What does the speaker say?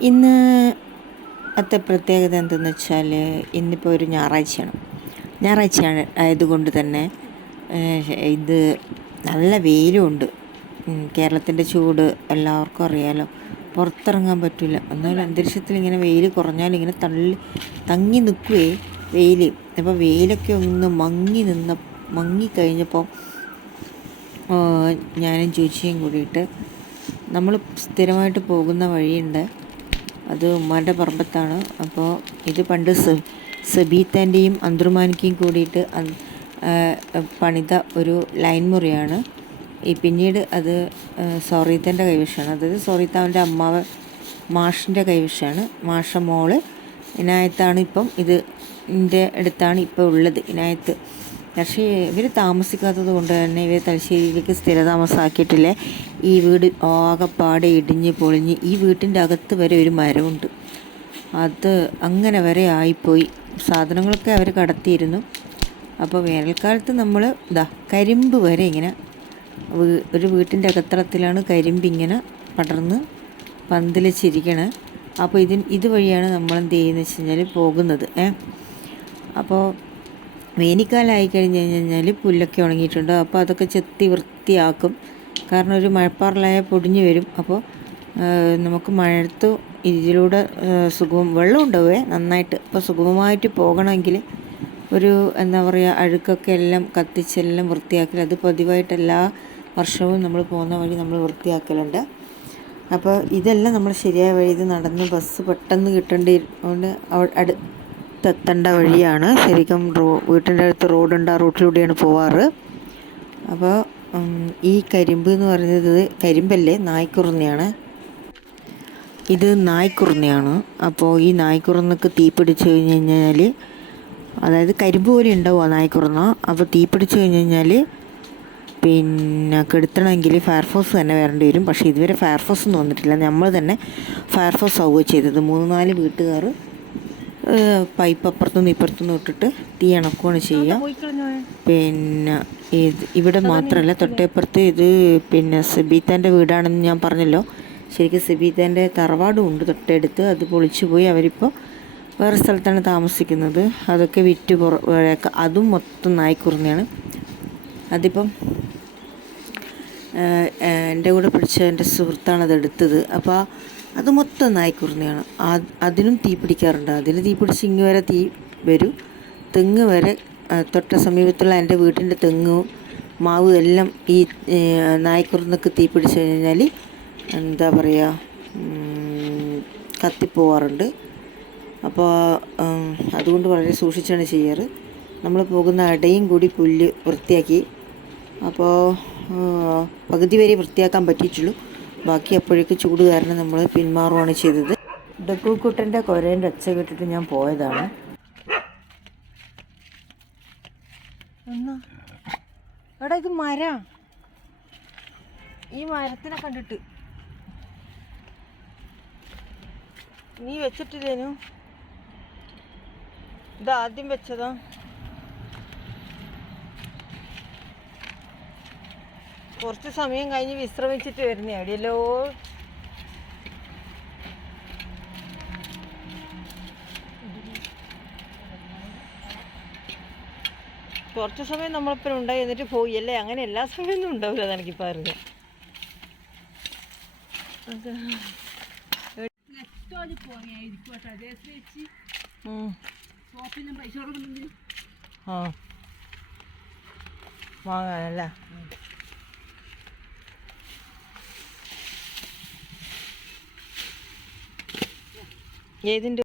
ഇന്ന് അത്തെ പ്രത്യേകത എന്തെന്ന് വെച്ചാൽ ഇന്നിപ്പോൾ ഒരു ഞായറാഴ്ചയാണ്. ഞായറാഴ്ചയാണ് ആയതുകൊണ്ട് തന്നെ ഇത് നല്ല വെയിലുമുണ്ട് കേരളത്തിന്റെ ചൂട് എല്ലാവർക്കും അറിയാലോ. പുറത്തിറങ്ങാൻ പറ്റില്ല എന്നാലും അന്തരീക്ഷത്തിൽ ഇങ്ങനെ വെയിൽ കുറഞ്ഞാൽ ഇങ്ങനെ തള്ളി തങ്ങി നിൽക്കുകയെ വെയിൽ അപ്പോൾ വെയിലൊക്കെ ഒന്ന് മങ്ങി നിന്ന മങ്ങി കഴിഞ്ഞപ്പോൾ ഞാനും ചേച്ചിയും കൂടിയിട്ട് നമ്മൾ സ്ഥിരമായിട്ട് പോകുന്ന വഴിയുണ്ട്. അത് ഉമ്മാന്റെ പറമ്പത്താണ്. അപ്പോൾ ഇത് പണ്ട് സെ സെബീത്താന്റെയും അന്തർമാനിക്കയും കൂടിയിട്ട് പണിത ഒരു ലൈൻ മുറിയാണ്. ഈ പിന്നീട് അത് സോറീത്തന്റെ കൈവശമാണ്. അതായത് സോറീത്താവിന്റെ അമ്മാവ് മാഷിന്റെ കൈവശമാണ്. മാഷ മോൾ. ഇനായത്താണ് ഇപ്പം ഇത് ഇതിന്റെ അടുത്താണ് ഇപ്പോൾ ഉള്ളത്. ഇനായത്ത് പക്ഷേ ഇവർ താമസിക്കാത്തത് കൊണ്ട് തന്നെ ഇവർ തലശ്ശേരിയിലേക്ക് സ്ഥിരതാമസമാക്കിയിട്ടില്ല. ഈ വീട് ആകെപ്പാടെ ഇടിഞ്ഞ് പൊളിഞ്ഞ് ഈ വീട്ടിന്റെ അകത്ത് വരെ ഒരു മരമുണ്ട്. അത് അങ്ങനെ വരെ ആയിപ്പോയി. സാധനങ്ങളൊക്കെ അവർ കടത്തിയിരുന്നു. അപ്പോൾ വേനൽക്കാലത്ത് നമ്മൾ ഇതാ കരിമ്പ് വരെ ഇങ്ങനെ ഒരു വീട്ടിന്റെ അകത്തളത്തിലാണ് കരിമ്പ് ഇങ്ങനെ പടർന്ന് പന്തലിച്ചിരിക്കണേ അപ്പോൾ ഇതിന് ഇതുവഴിയാണ് നമ്മൾ എന്ത് ചെയ്യുന്നത് വെച്ച് കഴിഞ്ഞാൽ പോകുന്നത്. ഏ? അപ്പോൾ വേനൽക്കാലമായി കഴിഞ്ഞ് കഴിഞ്ഞാൽ പുല്ലൊക്കെ ഉണങ്ങിയിട്ടുണ്ട്? അപ്പോൾ അതൊക്കെ ചെത്തി വൃത്തിയാക്കും. കാരണം ഒരു മഴപ്പാറിലായ പൊടിഞ്ഞു വരും. അപ്പോൾ നമുക്ക് മഴത്ത് ഇതിലൂടെ സുഖവും വെള്ളം ഉണ്ടാവേ നന്നായിട്ട്. അപ്പോൾ സുഗമമായിട്ട് പോകണമെങ്കിൽ ഒരു എന്താ പറയുക അഴുക്കൊക്കെ എല്ലാം കത്തിച്ചെല്ലാം വൃത്തിയാക്കൽ അത് പതിവായിട്ട് എല്ലാ വർഷവും നമ്മൾ പോകുന്ന വഴി നമ്മൾ വൃത്തിയാക്കലുണ്ട്. അപ്പോൾ ഇതെല്ലാം നമ്മൾ ശരിയായ വഴി നടന്ന് ബസ് പെട്ടെന്ന് കിട്ടേണ്ടി കൊണ്ട് അവ- അടുത്തെത്തേണ്ട വഴിയാണ്. ശരിക്കും റോ വീട്ടിന്റെ അടുത്ത് റോഡുണ്ട്. ആ റൂട്ടിലൂടെയാണ് പോവാറ്. അപ്പോൾ ഈ കരിമ്പ് എന്ന് പറയുന്നത് കരിമ്പല്ലേ? നായ്ക്കുറുന്നയാണ്. ഇത് നായ്ക്കുറുന്നയാണ്. അപ്പോൾ ഈ നായ്ക്കുറുന്നക്ക് തീ പിടിച്ചു കഴിഞ്ഞ് കഴിഞ്ഞാൽ അതായത് കരിമ്പ് പോലെ ഉണ്ടാവും ആ നായ്ക്കുറുന്ന. അപ്പോൾ തീ പിടിച്ചു കഴിഞ്ഞ് കഴിഞ്ഞാൽ പിന്നെ കെടുത്തണമെങ്കിൽ ഫയർഫോഴ്സ് തന്നെ വരേണ്ടി വരും. പക്ഷേ ഇതുവരെ ഫയർഫോഴ്സ് ഒന്നും വന്നിട്ടില്ല. നമ്മൾ തന്നെ ഫയർഫോഴ്സ് ആവുക ചെയ്തത്. മൂന്ന് നാല് വീട്ടുകാർ പൈപ്പ് അപ്പുറത്തുനിന്ന് ഇപ്പുറത്തുനിന്ന് ഇട്ടിട്ട് തീ അണക്കുകയാണ് ചെയ്യുക. പിന്നെ ഇത് ഇവിടെ മാത്രമല്ല തൊട്ടേപ്പുറത്ത് ഇത് പിന്നെ സിബീത്താന്റെ വീടാണെന്ന് ഞാൻ പറഞ്ഞല്ലോ. ശരിക്കും സിബീത്താന്റെ തറവാടും ഉണ്ട് തൊട്ടടുത്ത് അത് പൊളിച്ചു പോയി അവരിപ്പോൾ വേറെ സ്ഥലത്താണ് താമസിക്കുന്നത്. അതൊക്കെ വിറ്റ് പുറ വേറെ- അതും മൊത്തം നായ്ക്കുറുന്നയാണ് അതിപ്പം എന്റെ കൂടെ പിടിച്ച എന്റെ സുഹൃത്താണ് അത് എടുത്തത്. അപ്പോൾ അത് മൊത്തം നായ്ക്കുറുന്നയാണ് അത് അതിനും തീ പിടിക്കാറുണ്ട്. അതിന് തീ പിടിച്ച് ഇങ്ങ് വരെ തീ വരും. തെങ്ങ് വരെ തൊട്ട സമീപത്തുള്ള എന്റെ വീട്ടിന്റെ തെങ്ങും മാവും എല്ലാം ഈ നായ്ക്കുറുന്നൊക്കെ തീ പിടിച്ചു കഴിഞ്ഞാൽ എന്താ പറയുക കത്തിപ്പോവാറുണ്ട്. അപ്പോൾ അതുകൊണ്ട് വളരെ സൂക്ഷിച്ചാണ് ചെയ്യാറ്. നമ്മൾ പോകുന്ന അടയും കൂടി പുല്ല് വൃത്തിയാക്കി. അപ്പോൾ പകുതി വരെ വൃത്തിയാക്കാൻ പറ്റിയിട്ടുള്ളൂ. ബാക്കി അപ്പോഴേക്ക് ചൂട് കാരണം നമ്മൾ പിന്മാറുകയാണ് ചെയ്തത്. ഡക്കുക്കുട്ടന്റെ കുരേന്റെ ഒച്ച കേട്ടിട്ട് ഞാൻ പോയതാണ്. എടാ ഇത് മര. ഈ മരത്തിനെ കണ്ടിട്ട്. നീ വെച്ചിട്ടില്ലേനു? ഇത് ആദ്യം വെച്ചതാ. കുറച്ച് സമയം കഴിഞ്ഞ് വിശ്രമിച്ചിട്ട് വരുന്നേ. എവിടെയല്ലോ? കുറച്ച് സമയം നമ്മളിപ്പം ഉണ്ടായി എന്നിട്ട് പോയി. അല്ലേ? അങ്ങനെ എല്ലാ സമയമൊന്നും ഉണ്ടാവില്ല എനിക്ക് അറിയാം. ആ. വാങ്ങാനല്ലേ? ഏതിന്റെ